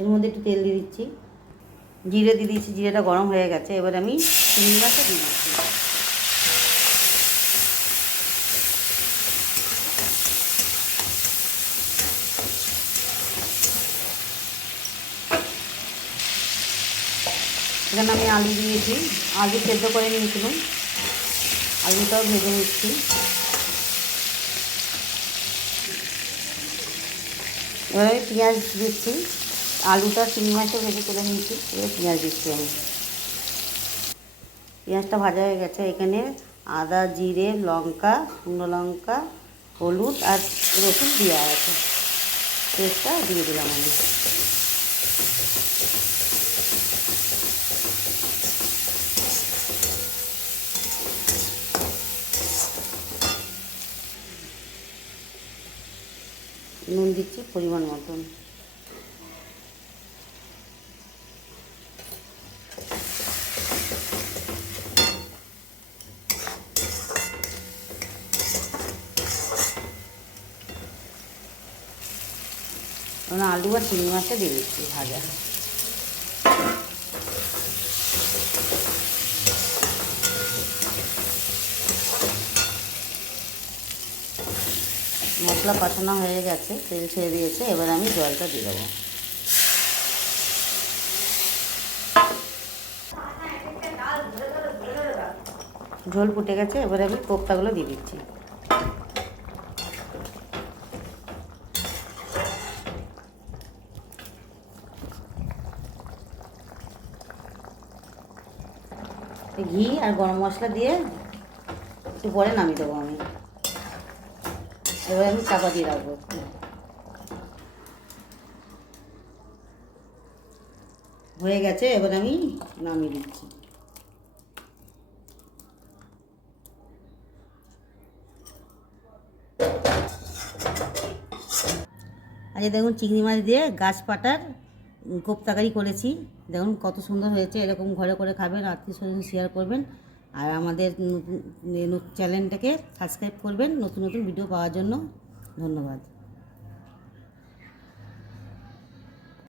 এর মধ্যে একটু তেল দিয়ে দিচ্ছি, জিরে দিয়ে দিচ্ছি, জিরেটা গরম হয়ে গেছে। এবার আমি চিংড়ি মাছটা দিয়ে দিচ্ছি। এখানে আমি আলু দিয়েছি, আলু সেদ্ধ করে নিয়েছিলাম, আলুটাও ভেজে নিচ্ছি। এবার আমি পেঁয়াজ দিচ্ছি, আলুটা চিংড়ি মাছটা ভেজে তুলে নিয়েছি, এবার পেঁয়াজ দিচ্ছি আমি। পেঁয়াজটা ভাজা হয়ে গেছে। এখানে আদা, জিরে, লঙ্কা, শুকনো লঙ্কা, হলুদ আর রসুন দেওয়া আছে, পেস্টটা দিয়ে দিলাম আমি। নুন দিচ্ছি পরিমাণ মতন। আলু আর চিংড়ি মাছটা দিয়ে দিচ্ছি ভাজা। মশলা কষানো হয়ে গেছে, তেল ছেড়ে দিয়েছে। এবার আমি জলটা দিয়ে দেবো। ঝোল ফুটে গেছে, এবার আমি কোপ্তাগুলো দিয়ে দিচ্ছি। ঘি আর গরম মশলা দিয়ে একটু পরে নামিয়ে দেবো আমি। এবার আমি চাপা দিয়ে রাখবো। হয়ে গেছে, এবার আমি নামিয়ে দিচ্ছি। আজকে দেখুন চিংড়ি মাছ দিয়ে গাছ পাটার কোপ্তাকারি করেছি। দেখুন কত সুন্দর হয়েছে। এরকম ঘরে করে খাবেন, আত্মীয় স্বজন শেয়ার করবেন, আর আমাদের চ্যানেলটাকে সাবস্ক্রাইব করবেন নতুন নতুন ভিডিও পাওয়ার জন্য। ধন্যবাদ।